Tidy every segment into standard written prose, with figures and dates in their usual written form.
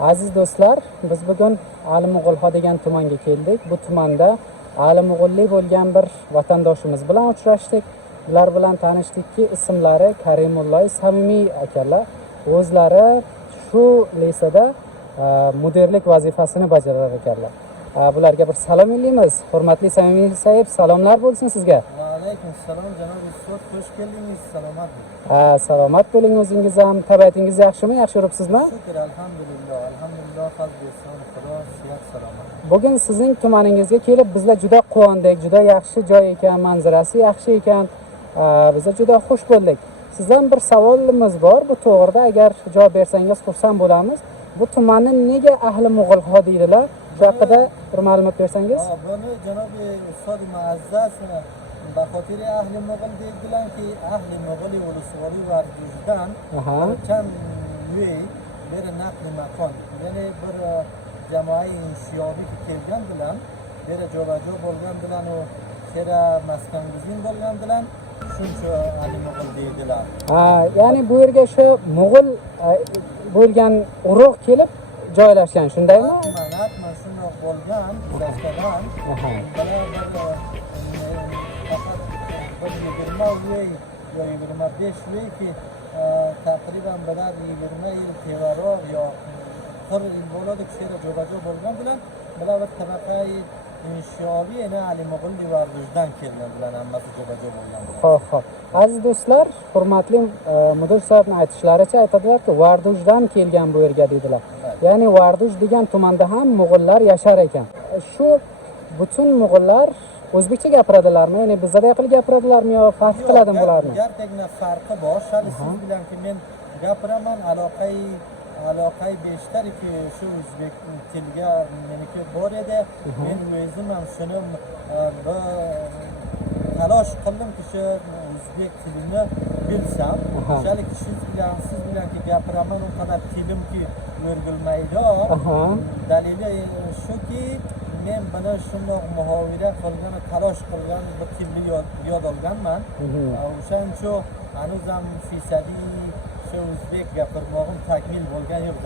Aziz do'stlar, biz bugun Alimog'ilxo degan tumanga keldik. Bu tumanda Alimog'illi bo'lgan bir vatandoshimiz bilan uchrashdik. Ular bilan tanishdikki, ismlari Karimulloy Samimiy akalar. O'zlari shu lisada mudirlik vazifasini bajarar ekanlar. Bularga bir salom yo'llaymiz. Hurmatli Samimiy sahib, salomlar bo'lsin sizga. Va alaykum salom janob Usmon, xush keldingiz. Salomat bo'ling. Salomat bo'ling, o'zingiz ham. Tabiatingiz yaxshimi? Yaxshi yuribsizmi? Shukr, alhamdulillah. Alhamdulillah, fazl ehson, Xudo siyat salomat. Bugun sizning tumaningizga kelib bizlar juda quvondik. Juda yaxshi joy ekan, manzarasi yaxshi ekan. Bizlar juda xush bo'ldik. Sizdan bir savolimiz bor. Bu to'g'rida agar javob bersangiz xursand bo'lamiz. Bu tumanni nega Alimog'ilxo deydilar? Shu haqida bir ma'lumot bersangiz. Buni janob Ustad Muazzaz بخاطر اهل مغل دیدن که اهل مغل ولسوالی ورزشدن چند یوی بر نقل مکان یعنی بر جماعی انشیابی که کلگن دلن بر جابجا بولگن دلن و چرا مسکن گزین بولگن دلن shuncha ahli mo'g'ul deydilar. Ya'ni bu yerga shu mo'g'ul bo'lgan urug' kelib joylashgan, shundaymi? Hatman shundoq bo'lgan, dastadan. Faqat 20 uy yo 25 uy ki taqriban bilan 20 yil tevaroq yo 40 yil bo'ladi ki shera jo'bajo bo'lgan bilan bular bir tabaqai inshoviy yana Alimog'il vardujdan kelgan bilan hammasi jo'bajo bo'lgan. Xo'p. Aziz do'stlar, hurmatli mudir sohibning aytishlaricha aytadilar-ki, Vardujdan kelgan bu yerga dedilar. Ya'ni Varduj degan tumanda ham mo'g'ullar yashar ekan. Shu butun mo'g'ullar o'zbekcha gapiradilarmi? Ya'ni bizda qilib gapiradilarmi yo farq qiladimi bularni? Gerçekten farkı bor. Shali siz bilan ki men gapiraman aloqai beshtari ki shu o'zbek tiliga meniki bor edi. Men o'zim ham shuni talosh qildim ki shu o'zbek tilini bilsam. Shali ki siz bilan ki gapiraman o kadar tilim ki o'rgilmaydi. Dalili shuki men bana shundoq muhovira qilgan, talosh qilgan bir tilni yod olganman. O'shaning uchun hanuzam fisadi shu o'zbek gapirmog'im takmil bo'lgan yo'q.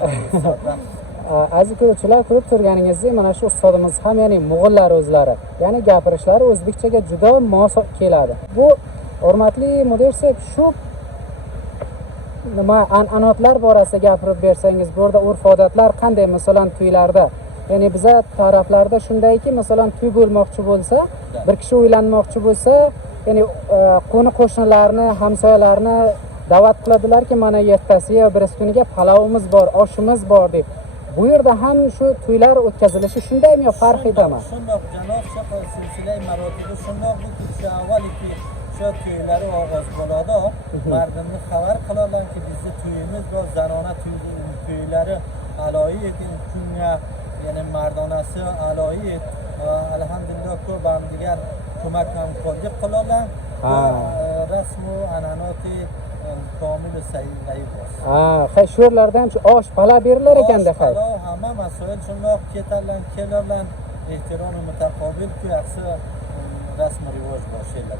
Aziz ko'ruvchilar, ko'rib turganingizdek, mana shu ustozimiz ham, ya'ni mo'g'ullar o'zlari, ya'ni gapirishlari o'zbekchaga juda mos keladi. Bu hurmatli mudir so'b, shu nima an'anotlar borasida gapirib bersangiz, bu yerda urf-odatlar qanday, masalan, to'ylarda? Ya'ni biza taraflarda shundayki, masalan, to'y bo'lmoqchi bo'lsa, bir kishi uylanmoqchi bo'lsa, ya'ni qo'ni qo'shnilarni, hamsoyalarni da'vat qiladilar-ki, mana ertasiga birisi kuniga palovimiz bor, oshimiz bor deb. Bu yerda ham shu to'ylar o'tkazilishi shundaymi yo farq etami? Shundoq, janob shaqo silsilai marotibi shundoq ki avvaliki shu to'ylari ogoz bo'ladi. Mardimni xabar qilalarki, bizda to'yimiz bor, zanona to'ylari aloyi kunga ya'ni mardonasi aloyi alhamdulillah ko'p ham digar ko'mak hamkorlik qiladilar. Rasmu an'anoti komil sayyid bor. Shu yerlarda ham shu osh pala berilar ekanda, xayr. Hamma masoil shundoq kelarlar, ehtirom mutaqobil ku yaxshi rasm rivoj bor she'rlar.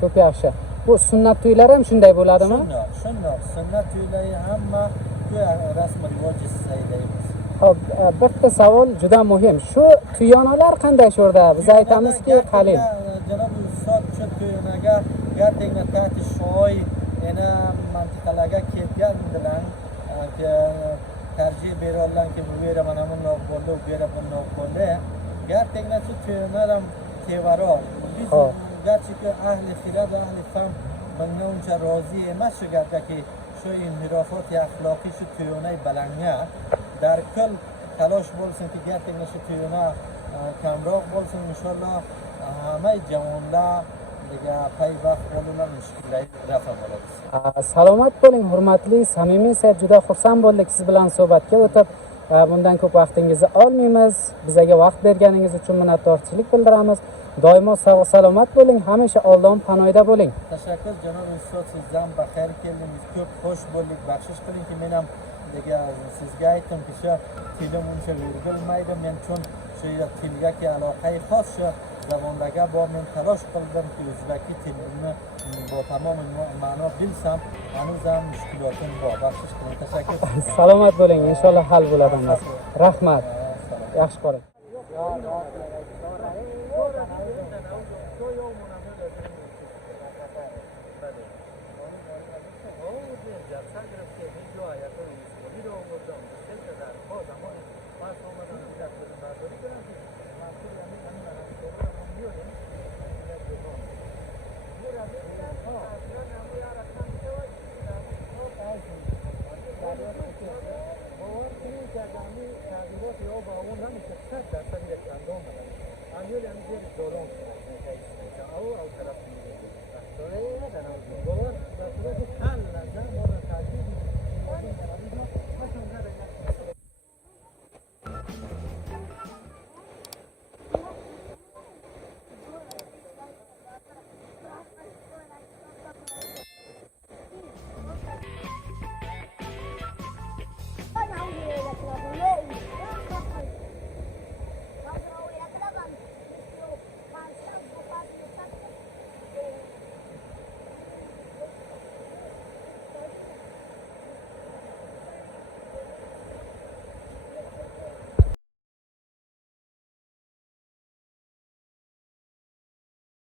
Ko'p yaxshi. Bu sunnat to'ylari ham shunday bo'ladimi? Shundoq. Sunnat to'ylari hamma ku rasm rivoj sayyid. Xo'p, bitta savol juda muhim. Shu tuyonalar qanday shu yerda? Biz aytamizki, qalin. Janob Ustad, shu tuyonaga gerçekten tahti shoy yana mantikalarga kelgandilar. Tercih beriyorlarki bu yere mana bundoq bo'ldi, bu yere bundoq bo'ldi. Gerçekten shu tuyonalar ham tevaroq. Biz gerçekten ahli xirad va ahli fam bunga uncha rozi emas shu gapdaki shu inhirofot axloqiy shu tuyonay balanga در کل تلاش bo'lsin ki gerçekten shu tuyuna kamroq bo'lsin inshaalloh hamma javonlar dega payvast bo'lurlar mushkullar rafa bo'ladi. Salomat bo'ling hurmatli Samimiy sahib, juda xursand bo'ldik siz bilan suhbatga o'tib. Bundan ko'p vaqtingizni olmaymiz. Bizga vaqt berganingiz uchun minnatdorchilik bildiramiz. Doimo sog' salomat bo'ling, hamisha Allohning panohida bo'ling. Tashakkur janob Ustad, sizdan baxayr keldingiz. Ko'p xush bo'ldik. Baxshish qiling ki men ham sizga aytdim ki shu tilim uncha o'rgilmaydi. Men uchun shu tilga aloqai xos shu زباندگی با من تلاش کردم که ازبکی تلویزیون با تمام معنا بلسم هنوزم مشکلاتم با بخشش کنم تشکر salomat bo'ling, inshaalloh hal bo'ladi hammasi. Rahmat. Yaxshi qoling. باور